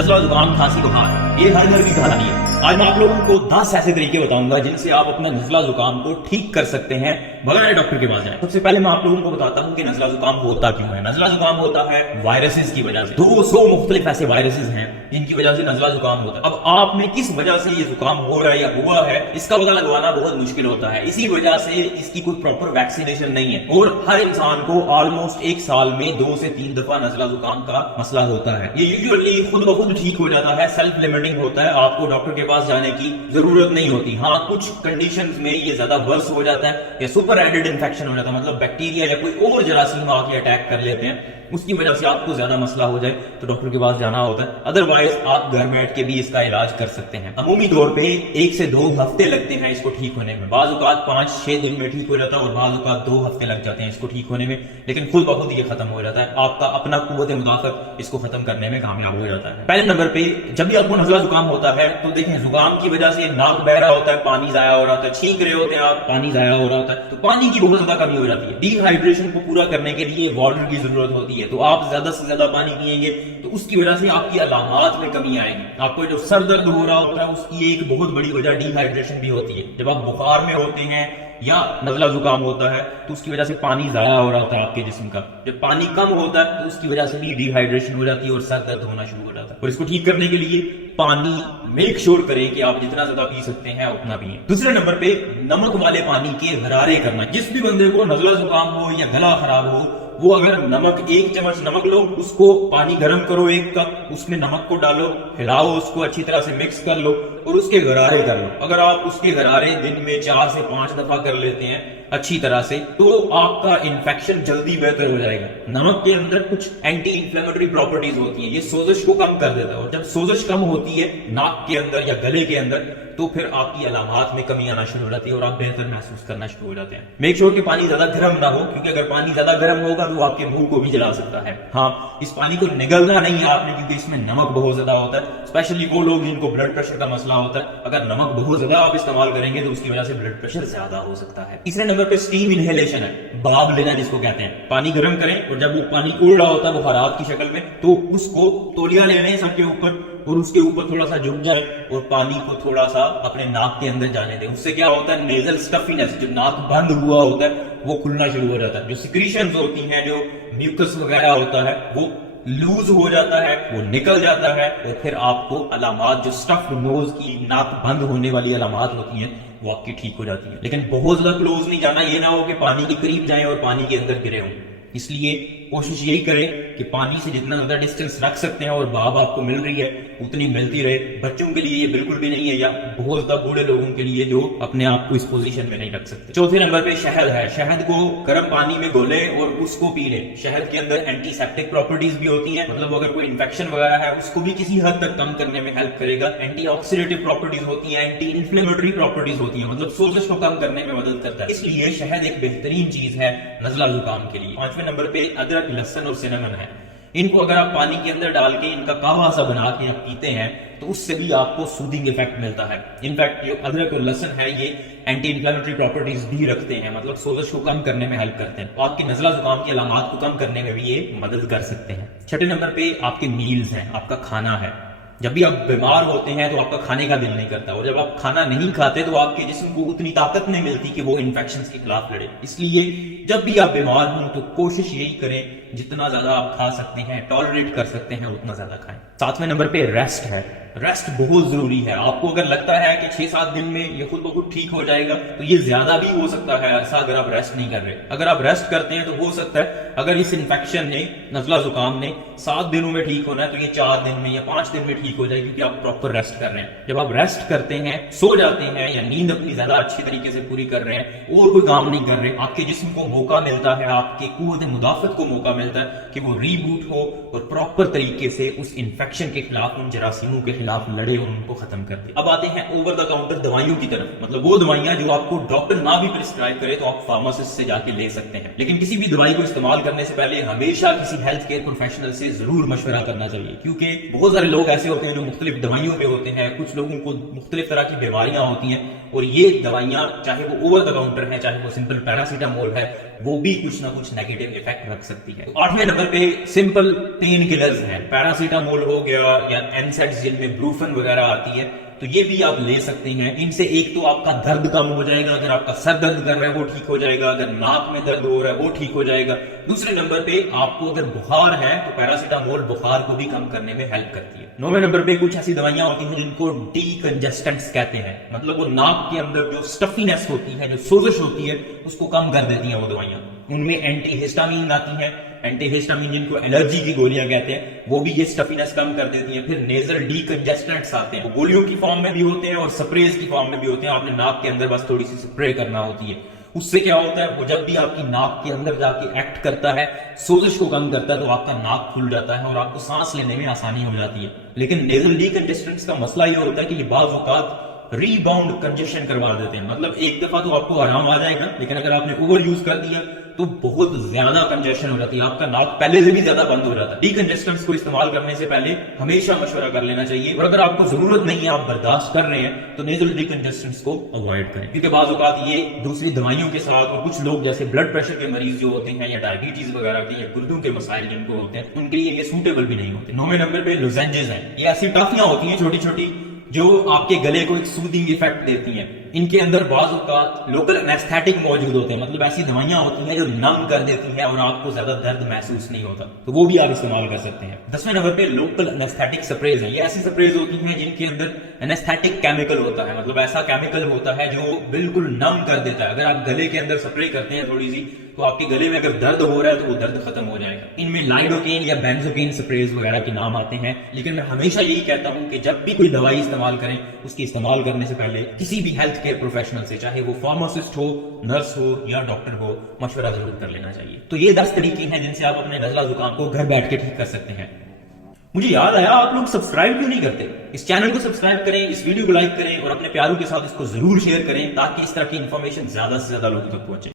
नज़ला जुकाम खांसी बुखार ये हर घर की कहानी है। आज मैं आप लोगों को 10 ऐसे तरीके बताऊंगा जिनसे आप अपना नज़ला जुकाम को ठीक कर सकते हैं बगैर डॉक्टर के पास जाए। सबसे पहले मैं आप लोगों को बताता हूँ कि नज़ला जुकाम होता क्यों है। नज़ला जुकाम होता है वायरसेस की वजह से। 200 मुख्तलिफ ऐसे वायरसेस हैं जिनकी वजह से नज़ला जुकाम होता है। अब आप में किस वजह से ये जुकाम हो रहा है या हुआ है इसका पता लगवाना बहुत मुश्किल होता है। इसी वजह से इसकी कोई प्रॉपर वैक्सीनेशन नहीं है और हर इंसान को ऑलमोस्ट एक साल में 2 से 3 दफा नज़ला जुकाम का मसला होता है। ये यूजुअली खुद ब खुद ठीक हो जाता है, सेल्फ लिमिटिंग होता है, आपको डॉक्टर के पास जाने की जरूरत नहीं होती। हाँ, कुछ कंडीशंस में ये ज्यादा वर्स हो जाता है या सुपर एडेड इन्फेक्शन हो जाता है, मतलब बैक्टीरिया या कोई और जरासीम आके अटैक कर लेते हैं, उसकी वजह से आपको ज्यादा मसला हो जाए तो डॉक्टर के पास जाना होता है। अदरवाइज आप घर बैठ के भी इसका इलाज कर सकते हैं। अमूमी तौर पे 1 से 2 हफ्ते लगते हैं इसको ठीक होने में। बाज़ औक़ात 5-6 दिन में ठीक हो जाता है और बाज़ औक़ात 2 हफ्ते लग जाते हैं इसको ठीक होने में, लेकिन खुद ब खुद ये खत्म हो जाता है। आपका अपना कुव्वत मुदाफ़त इसको खत्म करने में कामयाब हो जाता है। पहले नंबर पे जब भी आपको नज़ला जुकाम होता है तो देखें, जुकाम की वजह से नाक बह रहा होता है, पानी जाया हो रहा होता है, छींक रहे होते हैं आप, पानी जाया हो रहा होता है, तो पानी की बहुत ज्यादा कमी हो जाती है। डिहाइड्रेशन को पूरा करने के लिए वाटर की जरूरत होती है, तो आप ज्यादा से ज्यादा पानी पिएंगे तो उसकी वजह से आपकी अलामात में कमी आएगी। आपको जो सर दर्द हो रहा होता है उसकी एक बहुत बड़ी वजह डिहाइड्रेशन भी होती है। जब आप बुखार में होते हैं या नज़ला जुकाम होता है तो उसकी वजह से पानी जाया हो रहा होता है आपके जिस्म का। जब पानी कम होता है तो उसकी वजह से भी डिहाइड्रेशन हो जाती है और सर दर्द होना शुरू हो जाता है। और इसको ठीक करने के लिए पानी मेक श्योर करें कि आप जितना ज्यादा पी सकते हैं उतना पिए। दूसरे नंबर पे नमक वाले पानी के गरारे करना। जिस भी बंदे को नज़ला जुकाम हो या गला खराब हो, वो अगर नमक 1 चम्मच नमक लो, उसको पानी गर्म करो 1 कप, उसमें नमक को डालो, हिलाओ, उसको अच्छी तरह से मिक्स कर लो और उसके गरारे कर लो। अगर आप उसके गरारे दिन में 4 से 5 दफा कर लेते हैं अच्छी तरह से तो आपका इन्फेक्शन जल्दी बेहतर हो जाएगा। नमक के अंदर कुछ एंटी इंफ्लेमेटरी प्रॉपर्टीज होती हैं, ये सोजश को कम कर देता है और जब सोजश कम होती है नाक के अंदर या गले के अंदर तो फिर आपकी अलामात में कमी आना शुरू हो जाती है और आप बेहतर महसूस करना शुरू हो जाते हैं। मेक श्योर कि पानी ज्यादा गर्म ना हो, क्योंकि अगर पानी ज्यादा गर्म होगा तो आपके मुंह को भी जला सकता है। हाँ, इस पानी को निगलना नहीं है आपने, क्योंकि इसमें नमक बहुत ज्यादा होता है। स्पेशली वो लोग जिनको ब्लड प्रेशर का मसला होता है, अगर नमक बहुत ज्यादा आप इस्तेमाल करेंगे तो उसकी वजह से ब्लड प्रेशर ज्यादा हो सकता है। तीसरे नंबर पे स्टीम इनहेलेशन है, भाप लेना जिसको कहते हैं। पानी गर्म करें और जब वो पानी उड़ रहा होता है बुखारात की शक्ल में, तो उसको तौलिया ले लें सबके ऊपर और उसके ऊपर थोड़ा सा झुक जाए और पानी को थोड़ा सा अपने नाक के अंदर जाने दें। उससे क्या होता है, नेजल स्टफीनेस, जो नाक बंद हुआ होता है वो खुलना शुरू हो जाता है। जो सिक्रीशंस होती हैं, जो म्यूकस वगैरह होता है, वो लूज हो जाता है, वो निकल जाता है और फिर आपको अलामात, जो स्टफ्ड नोज की नाक बंद होने वाली अलामात होती हैं, वो आपकी ठीक हो जाती है। लेकिन बहुत ज्यादा क्लोज नहीं जाना, ये ना हो कि पानी के करीब जाएं और पानी के अंदर गिरे हों। इसलिए कोशिश यही करें कि पानी से जितना ज्यादा डिस्टेंस रख सकते हैं और भाप आपको मिल रही है उतनी मिलती रहे। बच्चों के लिए ये बिल्कुल भी नहीं है, या बहुत ज्यादा बूढ़े लोगों के लिए जो अपने आप को इस पोजीशन में नहीं रख सकते। चौथे नंबर पे शहद है। शहद को गर्म पानी में घोले और उसको पी लें। शहद के अंदर एंटीसेप्टिक प्रॉपर्टीज भी होती हैं, मतलब अगर कोई इन्फेक्शन वगैरह है उसको भी किसी हद तक कम करने में हेल्प करेगा। एंटीऑक्सीडेटिव प्रॉपर्टीज होती है, एंटी इन्फ्लेमेटरी प्रॉपर्टीज होती है, मतलब सोजश को कम करने में मदद करता है। इसलिए शहद एक बेहतरीन चीज है नज़ला जुकाम के लिए। 5वें नंबर पे अदरक, लहसुन और सिनेमन है। इनको अगर आप पानी के अंदर डाल के इनका कावा सा बना के आप पीते हैं तो उससे भी आपको सूदिंग इफेक्ट मिलता है। इनफैक्ट जो अदरक और लहसुन है ये एंटी इंफ्लेमेटरी प्रॉपर्टीज भी रखते हैं, मतलब सोजश को कम करने में हेल्प करते हैं। तो आपकी नज़ला जुकाम की अलामात को कम करने में भी ये मदद कर सकते हैं। 6ठे नंबर पे आपके मील्स हैं, आपका खाना है। जब भी आप बीमार होते हैं तो आपका खाने का दिल नहीं करता और जब आप खाना नहीं खाते तो आपके जिस्म को उतनी ताकत नहीं मिलती कि वो इन्फेक्शंस के खिलाफ लड़े। इसलिए जब भी आप बीमार हों तो कोशिश यही करें जितना ज्यादा आप खा सकते हैं, टॉलरेट कर सकते हैं, उतना ज्यादा खाएं। 7वें नंबर पे रेस्ट है। रेस्ट बहुत जरूरी है। आपको अगर लगता है कि 6-7 दिन में ये खुद ब खुद ठीक हो जाएगा तो ये ज्यादा भी हो सकता है ऐसा, अगर आप रेस्ट नहीं कर रहे। अगर आप रेस्ट करते हैं तो हो सकता है अगर इस इन्फेक्शन ने, नज़ला जुकाम ने 7 दिनों में ठीक होना है तो ये 4 दिन में या 5 दिन में ठीक हो जाए, क्योंकि आप प्रॉपर रेस्ट कर रहे हैं। जब आप रेस्ट करते हैं, सो जाते हैं या नींद अपनी ज्यादा अच्छी तरीके से पूरी कर रहे हैं और कोई काम नहीं कर रहे, आपके जिस्म को मौका मिलता है, आपके कुव्वत मुदाफत को मौका मिलता है कि वो रीबूट हो और प्रॉपर तरीके से उस इन्फेक्शन के खिलाफ, उन जरासीमों के खिलाफ लड़े और उनको खत्म कर दे। अब आते हैं ओवर द काउंटर दवाइयों की तरफ, मतलब वो दवाइयां जो आपको डॉक्टर ना भी प्रिस्क्राइब करे तो आप फार्मासिस्ट से जाके ले सकते हैं। लेकिन किसी भी दवाई को इस्तेमाल करने से पहले हमेशा किसी हेल्थ केयर प्रोफेशनल से जरूर मशवरा करना चाहिए, क्योंकि बहुत सारे लोग ऐसे होते हैं जो मुख्तलिफ दवाइयों पे होते हैं। कुछ लोगों को मुख्तलिफ तरह की बीमारियां होती हैं और ये दवाइयां, चाहे वो ओवर द काउंटर है, चाहे वो सिंपल पैरासीटामोल है, وہ بھی کچھ نہ کچھ نیگیٹو افیکٹ رکھ سکتی ہے. 8ویں نمبر پہ سمپل پین کلرز ہیں. پیراسیٹامول ہو گیا یا NSAIDs جن میں بروفن وغیرہ آتی ہے تو یہ بھی آپ لے سکتے ہیں. ان سے ایک تو آپ کا درد کم ہو جائے گا، اگر آپ کا سر درد کر رہا ہے وہ ٹھیک ہو جائے گا، اگر ناک میں درد ہو رہا ہے وہ ٹھیک ہو جائے گا. دوسرے نمبر پہ آپ کو اگر بخار ہے تو پیراسیٹامول بخار کو بھی کم کرنے میں ہیلپ کرتی ہے. 9ویں نمبر پہ کچھ ایسی دوائیاں ہوتی ہیں جن کو ڈی کنجسٹنٹس کہتے ہیں، مطلب وہ ناک کے اندر جو سٹفینس ہوتی ہے، جو سوزش ہوتی ہے، اس کو کم کر دیتی ہیں وہ دوائیاں. ان میں اینٹی ہسٹامین آتی ہیں، اینٹی ہسٹامین جن کو الرجی کی گولیاں کہتے ہیں، وہ بھی یہ سٹفینس کم کر دیتی ہیں. پھر نیزل ڈی کنجسٹنٹس آتے ہیں، وہ گولیوں کی فارم میں بھی ہوتے ہیں اور سپریز کی فارم میں بھی ہوتے ہیں. آپ نے ناک کے اندر بس تھوڑی سی سپرے کرنا ہوتی ہے. اس سے کیا ہوتا ہے، وہ جب بھی آپ کی ناک کے اندر جا کے ایکٹ کرتا ہے، سوزش کو کم کرتا ہے، تو آپ کا ناک کھل جاتا ہے اور آپ کو سانس لینے میں آسانی ہو جاتی ہے. لیکن نیزل ڈی کنجسٹنٹس کا مسئلہ یہ ہوتا ہے کہ یہ بعض اوقات ری باؤنڈ کنجیشن کروا دیتے ہیں. مطلب ایک دفعہ تو آپ کو آرام آ جائے گا، لیکن اگر آپ نے اوور یوز کر دیا تو بہت زیادہ کنجیشن ہو جاتی ہے، آپ کا ناک پہلے سے بھی زیادہ بند ہو جاتا ہے. ڈی کنجسٹنٹس کو استعمال کرنے سے پہلے ہمیشہ مشورہ کر لینا چاہیے، اور اگر آپ کو ضرورت نہیں ہے، آپ برداشت کر رہے ہیں، تو نیزل ڈی کنجسٹنٹس کو اوائڈ کریں، کیونکہ بعض اوقات یہ دوسری دوائیوں کے ساتھ، اور کچھ لوگ جیسے بلڈ پریشر کے مریض جو ہوتے ہیں یا ڈائبٹیز وغیرہ کے یا گردوں کے مسائل جن کو ہوتے ہیں، ان کے لیے یہ سوٹیبل بھی نہیں ہوتے. 9ویں نمبر پہ لوزینجز ہیں. یہ ایسی ٹافیاں ہوتی ہیں چھوٹی چھوٹی جو آپ کے گلے کو ایک سودنگ ایفیکٹ دیتی ہیں. ان کے اندر بعض اوقات لوکل انیستھیٹک موجود ہوتے ہیں، مطلب ایسی دوائیاں ہوتی ہیں جو نم کر دیتی ہیں اور آپ کو زیادہ درد محسوس نہیں ہوتا، تو وہ بھی آپ استعمال کر سکتے ہیں. 10ویں نمبر پہ لوکل انیستھیٹک سپریز ہیں. یہ ایسی سپریز ہوتی ہیں جن کے اندر انیستھیٹک کیمیکل ہوتا ہے، مطلب ایسا کیمیکل ہوتا ہے جو بالکل نم کر دیتا ہے. اگر آپ گلے کے اندر سپرے کرتے ہیں تھوڑی سی، تو آپ کے گلے میں اگر درد ہو رہا ہے تو وہ درد ختم ہو جائے گا. ان میں لائڈوکین یا بینزوکین سپریز وغیرہ کے نام آتے ہیں، لیکن میں ہمیشہ یہی کہتا ہوں کہ جب بھی کوئی دوائی استعمال کریں، اس کی استعمال کرنے سے پہلے کسی بھی ہیلتھ کیئر پروفیشنل سے، چاہے وہ فارماسسٹ ہو، نرس ہو یا ڈاکٹر ہو، مشورہ ضرور کر لینا چاہیے. تو یہ 10 طریقے ہیں جن سے آپ اپنے نزلہ زکام کو گھر بیٹھ کے ٹھیک کر سکتے ہیں. مجھے یاد آیا، آپ لوگ سبسکرائب کیوں نہیں کرتے؟ اس چینل کو سبسکرائب کریں، اس ویڈیو کو لائک کریں اور اپنے پیاروں کے ساتھ اس کو ضرور شیئر کریں تاکہ اس طرح کی انفارمیشن زیادہ سے زیادہ لوگوں تک پہنچے.